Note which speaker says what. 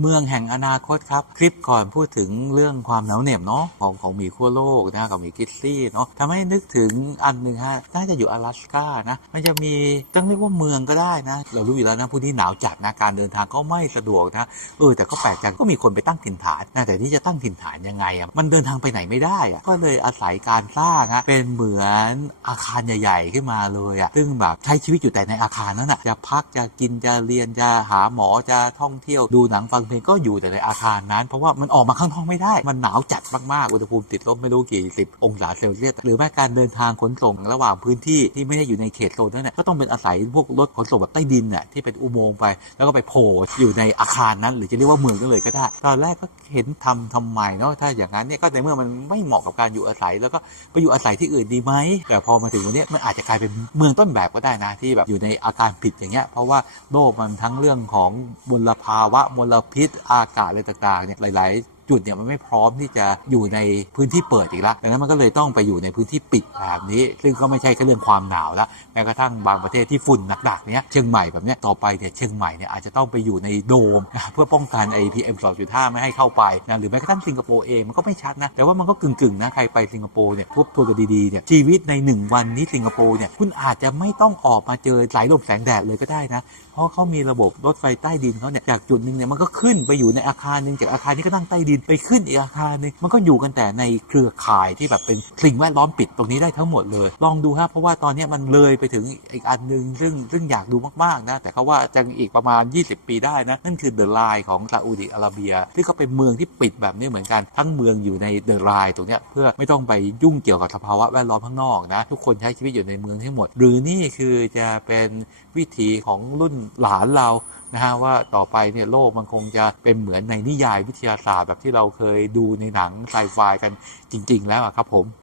Speaker 1: เมืองแห่งอนาคตครับ คลิปก่อนพูดถึงเรื่องความหนาวเหน็บเนาะของของหมีขั้วโลกนะกับหมีกิซซี่เนาะทำให้นึกถึงอันหนึ่งฮะน่าจะอยู่阿拉斯ก้านะ มันจะมีต้องเรียกว่าเมืองก็ได้นะ เรารู้อยู่แล้วนะผู้ที่หนาวจัดนะการเดินทางก็ไม่สะดวกนะเออแต่ก็แปลกใจก็มีคนไปตั้งถิ่นฐานนะแต่ที่จะตั้งถิ่นฐานยังไงอ่ะมันเดินทางไปไหนไม่ได้อ่ะก็เลยอาศัยการสร้างฮะเป็นเหมือนอาคารใหญ่ ๆ ขึ้นมาเลยอ่ะซึ่งแบบใช้ชีวิตอยู่แต่ในอาคารนั้นอ่ะจะพักจะกินจะเรียนจะหาหมอจะท่องเที่ยวดูหนังฟัง เพลงก็อยู่แต่ในอาคารนั้น เพราะว่ามันออกมาข้างนอกไม่ได้ มันหนาวจัดมากๆ อุณหภูมิติดลบไม่รู้กี่สิบองศาเซลเซียส หรือแม้การเดินทางขนส่งระหว่างพื้นที่ที่ไม่ได้อยู่ในเขตโซนนั้นเนี่ยก็ต้องเป็นอาศัยพวกรถขนส่งแบบใต้ดินน่ะที่เป็นอุโมงค์ไป แล้วก็ไปโผล่อยู่ในอาคารนั้น หรือจะเรียกว่าเมืองนั่นเลยก็ได้ ตอนแรกก็เห็นทำทำไมเนาะ ถ้าอย่างนั้นเนี่ยก็ในเมื่อมันไม่เหมาะกับการอยู่อาศัย แล้วก็ไปอยู่อาศัยที่อื่นดีไหม แต่พอมาถึงวันนี้มันอาจจะกลายเป็นเมืองต้นแบบก็ได้นะที่แบบอยู่ในอาการผิดอย่างเงี้ย เพราะว่าโลกมันทั้งเรื่องของมลภาวะมลพิษอากาศอะไรต่างๆเนี่ยหลายๆ จุดเนี่ยมันไม่พร้อมที่จะอยู่ในพื้นที่เปิดอีกแล้วดังนั้นมันก็เลยต้องไปอยู่ในพื้นที่ปิดแบบนี้ ซึ่งก็ไม่ใช่แค่เรื่องความหนาวแล้วแม้กระทั่งบางประเทศที่ฝุ่นหนักๆเนี้ยเชียงใหม่แบบเนี้ยต่อไปเนี่ยเชียงใหม่เนี่ยอาจจะต้องไปอยู่ในโดม เพื่อป้องกันไอพีเอ็มสองจุดห้าไม่ให้เข้าไปนะหรือแม้กระทั่งสิงคโปร์เองมันก็ไม่ชัดนะแต่ว่ามันก็กึ่งๆนะใครไปสิงคโปร์เนี่ยทบทวนกันดีๆเนี่ยชีวิตในหนึ่งวันนี้สิงคโปร์เนี่ยคุณอาจจะไม่ต้องออกมาเจอสายลมแสงแดดเลยก็ได้นะเพราะเขามีระบบรถไฟใต้ดินเขาเนี่ยจากจุดหนึ่งเนี่ยมันก็ขึ้นไปอยู่ในอาคารหนึ่งจากอาคารนี้ก็นั่งใต้ดินไปขึ้นอีกอาคารหนึ่งมันก็อยู่กันแต่ในเครือข่ายที่แบบเป็นสิ่งแวดล้อมปิดตรงนี้ได้ทั้งหมดเลย ลองดูฮะเพราะว่าตอนนี้มันเลยไปถึงอีกอันหนึ่งซึ่งซึ่งอยากดูมากๆนะแต่เขาว่าจะอีกประมาณ 20 ปีได้นะนั่นคือเดอะไลน์ของซาอุดิอาระเบีย ที่ก็เป็นเมืองที่ปิดแบบนี้เหมือนกันทั้งเมืองอยู่ในเดอะไลน์ตรงนี้เพื่อไม่ต้องไปยุ่งเกี่ยวกับสภาวะแวดล้อมข้างนอกนะทุกคนใช้ชีวิตอยู่ในเมืองทั้งหมด หรือนี่คือจะเป็นวิถีของรุ่นหลานเรา นะฮะว่าต่อไปเนี่ยโลกมันคงจะเป็นเหมือนในนิยายวิทยาศาสตร์แบบที่เราเคยดูในหนังไซไฟกันจริง ๆ แล้วครับผม